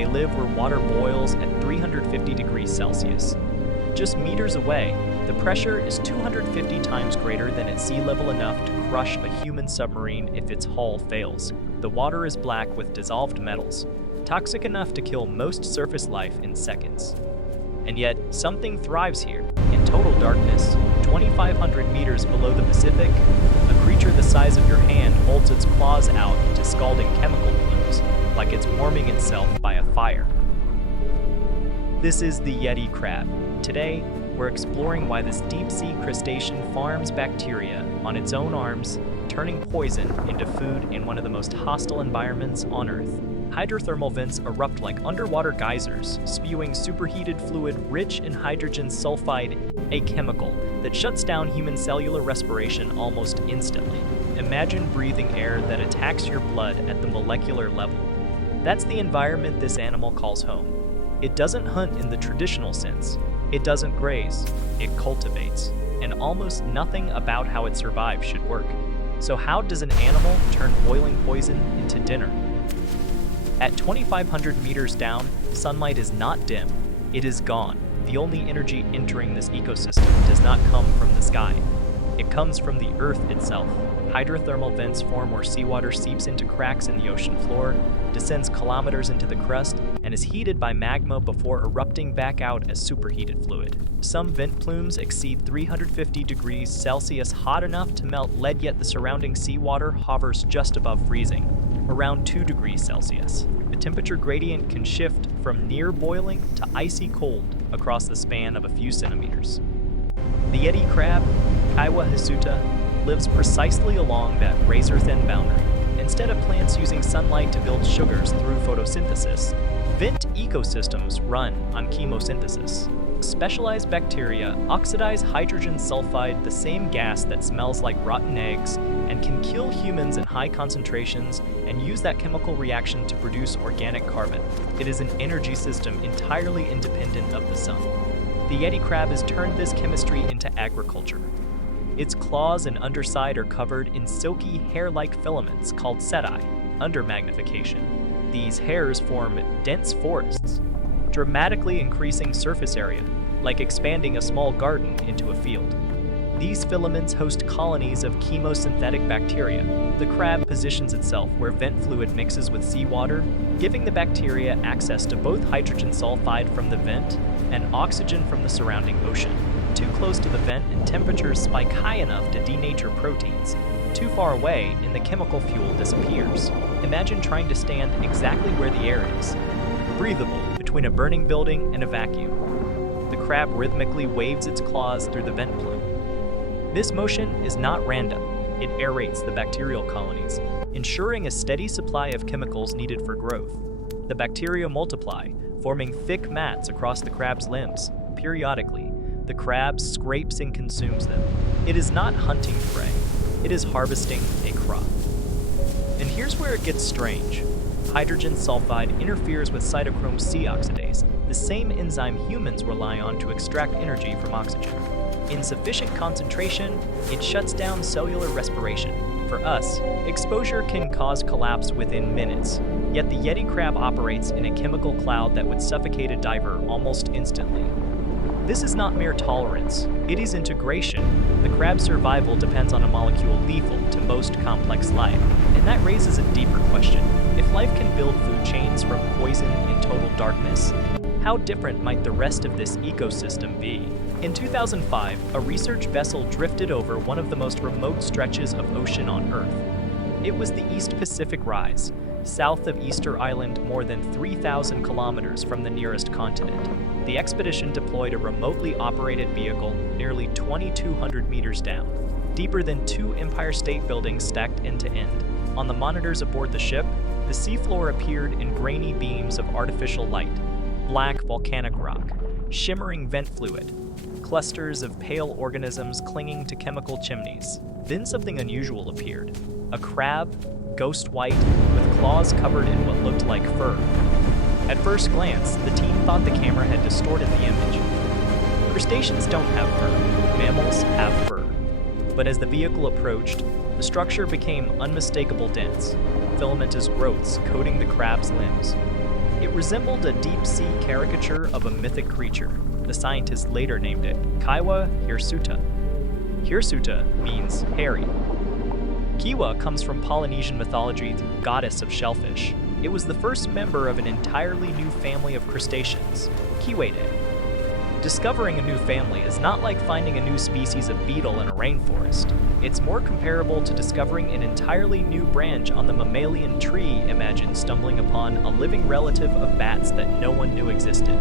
They live where water boils at 350 degrees Celsius. Just meters away, the pressure is 250 times greater than at sea level, enough to crush a human submarine if its hull fails. The water is black with dissolved metals, toxic enough to kill most surface life in seconds. And yet, something thrives here. In total darkness, 2,500 meters below the Pacific, a creature the size of your hand holds its claws out into scalding chemical plumes, like it's warming itself by a fire. This is the Yeti crab. Today, we're exploring why this deep-sea crustacean farms bacteria on its own arms, turning poison into food in one of the most hostile environments on Earth. Hydrothermal vents erupt like underwater geysers, spewing superheated fluid rich in hydrogen sulfide, a chemical that shuts down human cellular respiration almost instantly. Imagine breathing air that attacks your blood at the molecular level. That's the environment this animal calls home. It doesn't hunt in the traditional sense. It doesn't graze. It cultivates. And almost nothing about how it survives should work. So how does an animal turn boiling poison into dinner? At 2,500 meters down, sunlight is not dim. It is gone. The only energy entering this ecosystem does not come from the sky. It comes from the Earth itself. Hydrothermal vents form where seawater seeps into cracks in the ocean floor, descends kilometers into the crust, and is heated by magma before erupting back out as superheated fluid. Some vent plumes exceed 350 degrees Celsius, hot enough to melt lead, yet the surrounding seawater hovers just above freezing, around 2 degrees Celsius. The temperature gradient can shift from near boiling to icy cold across the span of a few centimeters. The Yeti crab, Kiwa hirsuta, lives precisely along that razor-thin boundary. Instead of plants using sunlight to build sugars through photosynthesis, vent ecosystems run on chemosynthesis. Specialized bacteria oxidize hydrogen sulfide, the same gas that smells like rotten eggs and can kill humans in high concentrations, and use that chemical reaction to produce organic carbon. It is an energy system entirely independent of the sun. The Yeti crab has turned this chemistry into agriculture. Its claws and underside are covered in silky hair-like filaments called setae, under magnification. These hairs form dense forests, dramatically increasing surface area, like expanding a small garden into a field. These filaments host colonies of chemosynthetic bacteria. The crab positions itself where vent fluid mixes with seawater, giving the bacteria access to both hydrogen sulfide from the vent and oxygen from the surrounding ocean. Too close to the vent and temperatures spike high enough to denature proteins. Too far away and the chemical fuel disappears. Imagine trying to stand exactly where the air is, breathable between a burning building and a vacuum. The crab rhythmically waves its claws through the vent plume. This motion is not random. It aerates the bacterial colonies, ensuring a steady supply of chemicals needed for growth. The bacteria multiply, forming thick mats across the crab's limbs. Periodically, the crab scrapes and consumes them. It is not hunting prey. It is harvesting a crop. And here's where it gets strange. Hydrogen sulfide interferes with cytochrome C oxidase, the same enzyme humans rely on to extract energy from oxygen. In sufficient concentration, it shuts down cellular respiration. For us, exposure can cause collapse within minutes, yet the Yeti crab operates in a chemical cloud that would suffocate a diver almost instantly. This is not mere tolerance, it is integration. The crab's survival depends on a molecule lethal to most complex life, and that raises a deeper question. If life can build food chains from poison in total darkness, how different might the rest of this ecosystem be? In 2005, a research vessel drifted over one of the most remote stretches of ocean on Earth. It was the East Pacific Rise, south of Easter Island, more than 3,000 kilometers from the nearest continent. The expedition deployed a remotely operated vehicle nearly 2,200 meters down, deeper than 2 Empire State Buildings stacked end to end. On the monitors aboard the ship, the seafloor appeared in grainy beams of artificial light, black volcanic rock, shimmering vent fluid, clusters of pale organisms clinging to chemical chimneys. Then something unusual appeared. A crab, ghost white, with claws covered in what looked like fur. At first glance, the team thought the camera had distorted the image. Crustaceans don't have fur. Mammals have fur. But as the vehicle approached, the structure became unmistakable dense, filamentous growths coating the crab's limbs. It It resembled a deep-sea caricature of a mythic creature. The scientists later named it Kiwa hirsuta. Hirsuta means hairy. Kiwa comes from Polynesian mythology, the goddess of shellfish. It was the first member of an entirely new family of crustaceans, Kiwaidae. Discovering a new family is not like finding a new species of beetle in a rainforest. It's more comparable to discovering an entirely new branch on the mammalian tree. Imagine stumbling upon a living relative of bats that no one knew existed.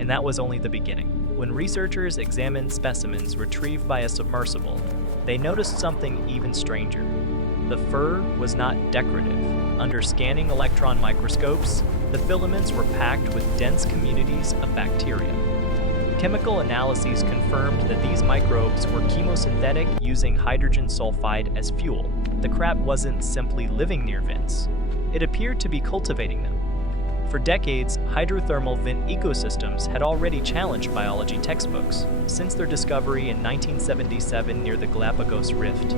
And that was only the beginning. When researchers examined specimens retrieved by a submersible, they noticed something even stranger. The fur was not decorative. Under scanning electron microscopes, the filaments were packed with dense communities of bacteria. Chemical analyses confirmed that these microbes were chemosynthetic, using hydrogen sulfide as fuel. The crab wasn't simply living near vents. It appeared to be cultivating them. For decades, hydrothermal vent ecosystems had already challenged biology textbooks. Since their discovery in 1977 near the Galapagos Rift,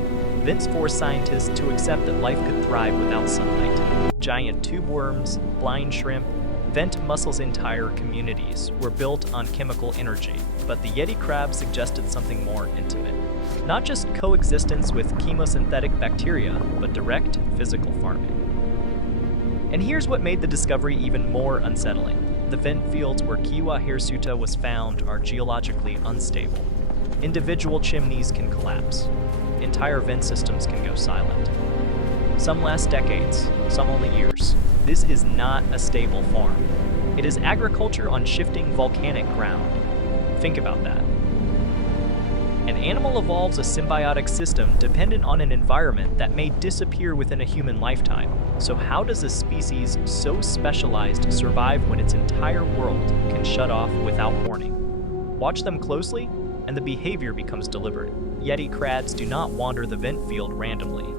vents forced scientists to accept that life could thrive without sunlight. Giant tube worms, blind shrimp, vent mussels' entire communities were built on chemical energy, but the Yeti crab suggested something more intimate. Not just coexistence with chemosynthetic bacteria, but direct physical farming. And here's what made the discovery even more unsettling. The vent fields where Kiwa hirsuta was found are geologically unstable. Individual chimneys can collapse. Entire vent systems can go silent. Some last decades, some only years. This is not a stable farm. It is agriculture on shifting volcanic ground. Think about that. An animal evolves a symbiotic system dependent on an environment that may disappear within a human lifetime. So how does a species so specialized survive when its entire world can shut off without warning? Watch them closely, and the behavior becomes deliberate. Yeti crabs do not wander the vent field randomly.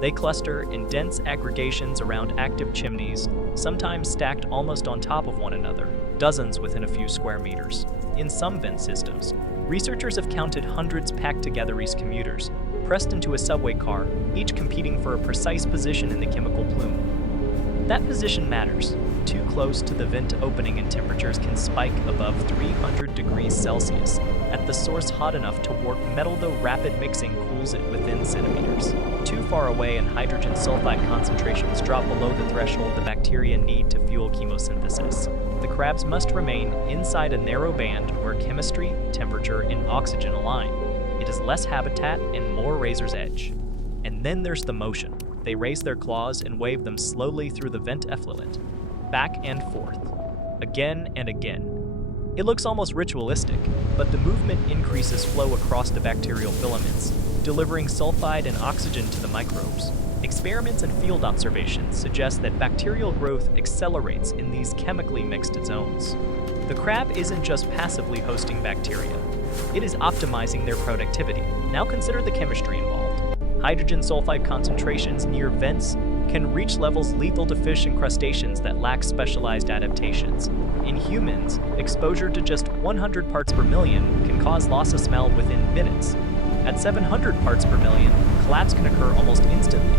They cluster in dense aggregations around active chimneys, sometimes stacked almost on top of one another, dozens within a few square meters. In some vent systems, researchers have counted hundreds packed together as commuters, pressed into a subway car, each competing for a precise position in the chemical plume. That position matters. Too close to the vent opening and temperatures can spike above 300 degrees Celsius. At the source hot enough to warp metal, though rapid mixing cools it within centimeters. Too far away and hydrogen sulfide concentrations drop below the threshold the bacteria need to fuel chemosynthesis. The crabs must remain inside a narrow band where chemistry, temperature, and oxygen align. It is less habitat and more razor's edge. And then there's the motion. They raise their claws and wave them slowly through the vent effluent, back and forth, again and again. It looks almost ritualistic, but the movement increases flow across the bacterial filaments, delivering sulfide and oxygen to the microbes. Experiments and field observations suggest that bacterial growth accelerates in these chemically mixed zones. The crab isn't just passively hosting bacteria, it is optimizing their productivity. Now consider the chemistry involved. Hydrogen sulfide concentrations near vents can reach levels lethal to fish and crustaceans that lack specialized adaptations. In humans, exposure to just 100 parts per million can cause loss of smell within minutes. At 700 parts per million, collapse can occur almost instantly.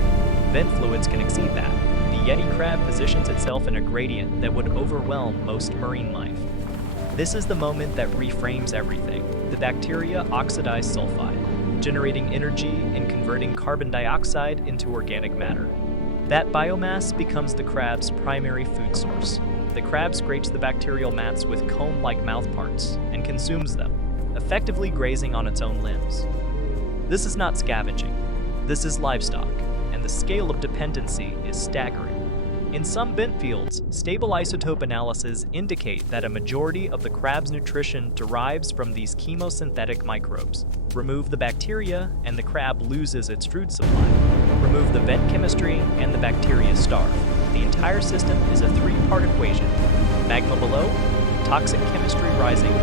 Vent fluids can exceed that. The Yeti crab positions itself in a gradient that would overwhelm most marine life. This is the moment that reframes everything. The bacteria oxidize sulfide, generating energy and converting carbon dioxide into organic matter. That biomass becomes the crab's primary food source. The crab scrapes the bacterial mats with comb-like mouthparts and consumes them, effectively grazing on its own limbs. This is not scavenging. This is livestock, and the scale of dependency is staggering. In some vent fields, stable isotope analyses indicate that a majority of the crab's nutrition derives from these chemosynthetic microbes. Remove the bacteria, and the crab loses its food supply. Remove the vent chemistry, and the bacteria starve. The entire system is a three-part equation. Magma below, toxic chemistry rising,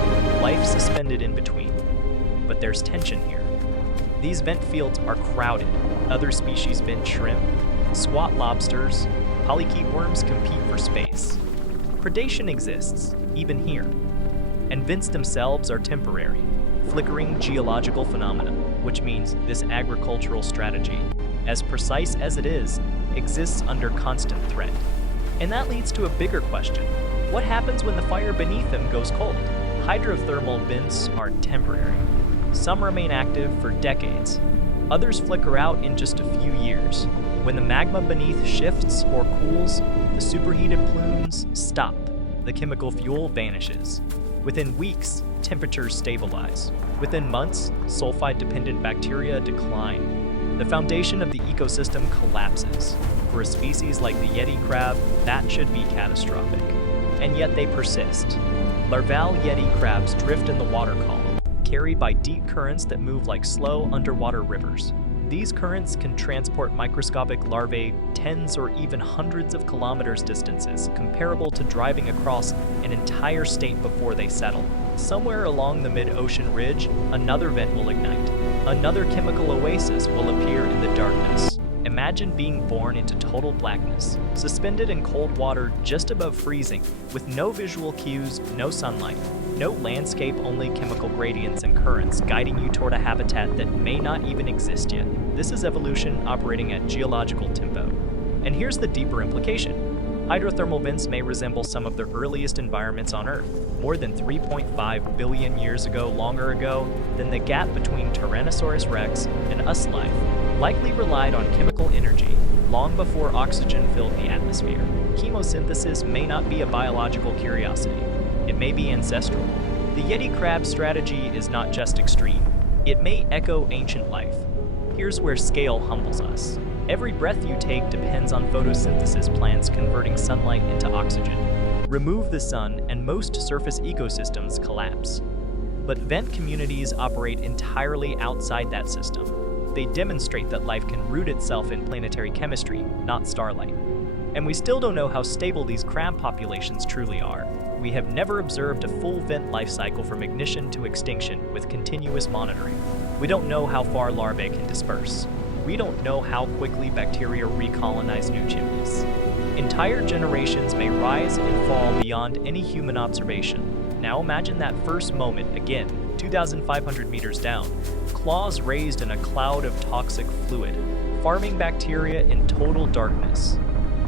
life suspended in between. But there's tension here. These vent fields are crowded. Other species vent shrimp, squat lobsters, polychaete worms compete for space. Predation exists, even here. And vents themselves are temporary, flickering geological phenomena, which means this agricultural strategy, as precise as it is, exists under constant threat. And that leads to a bigger question. What happens when the fire beneath them goes cold? Hydrothermal vents are temporary. Some remain active for decades. Others flicker out in just a few years. When the magma beneath shifts or cools, the superheated plumes stop. The chemical fuel vanishes. Within weeks, temperatures stabilize. Within months, sulfide-dependent bacteria decline. The foundation of the ecosystem collapses. For a species like the Yeti crab, that should be catastrophic. And yet they persist. Larval Yeti crabs drift in the water column, carried by deep currents that move like slow underwater rivers. These currents can transport microscopic larvae tens or even hundreds of kilometers distances, comparable to driving across an entire state before they settle. Somewhere along the mid-ocean ridge, another vent will ignite. Another chemical oasis will appear in the darkness. Imagine being born into total blackness, suspended in cold water just above freezing, with no visual cues, no sunlight, no landscape, only chemical gradients and currents guiding you toward a habitat that may not even exist yet. This is evolution operating at geological tempo. And here's the deeper implication. Hydrothermal vents may resemble some of the earliest environments on Earth, more than 3.5 billion years ago, longer ago than the gap between Tyrannosaurus rex and us life, likely relied on chemical energy long before oxygen filled the atmosphere. Chemosynthesis may not be a biological curiosity. It may be ancestral. The Yeti crab strategy is not just extreme. It may echo ancient life. Here's where scale humbles us. Every breath you take depends on photosynthesis plants converting sunlight into oxygen. Remove the sun and most surface ecosystems collapse. But vent communities operate entirely outside that system. They demonstrate that life can root itself in planetary chemistry, not starlight. And we still don't know how stable these crab populations truly are. We have never observed a full vent life cycle from ignition to extinction with continuous monitoring. We don't know how far larvae can disperse. We don't know how quickly bacteria recolonize new chimneys. Entire generations may rise and fall beyond any human observation. Now imagine that first moment again, 2,500 meters down, claws raised in a cloud of toxic fluid, farming bacteria in total darkness.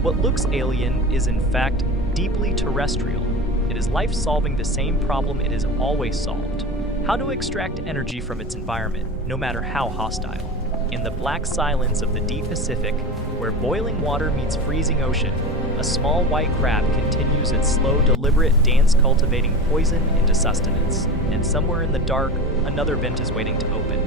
What looks alien is in fact deeply terrestrial. It is life solving the same problem it has always solved: how to extract energy from its environment, no matter how hostile. In the black silence of the deep Pacific, where boiling water meets freezing ocean, a small white crab continues its slow, deliberate dance cultivating poison into sustenance. And somewhere in the dark, another vent is waiting to open.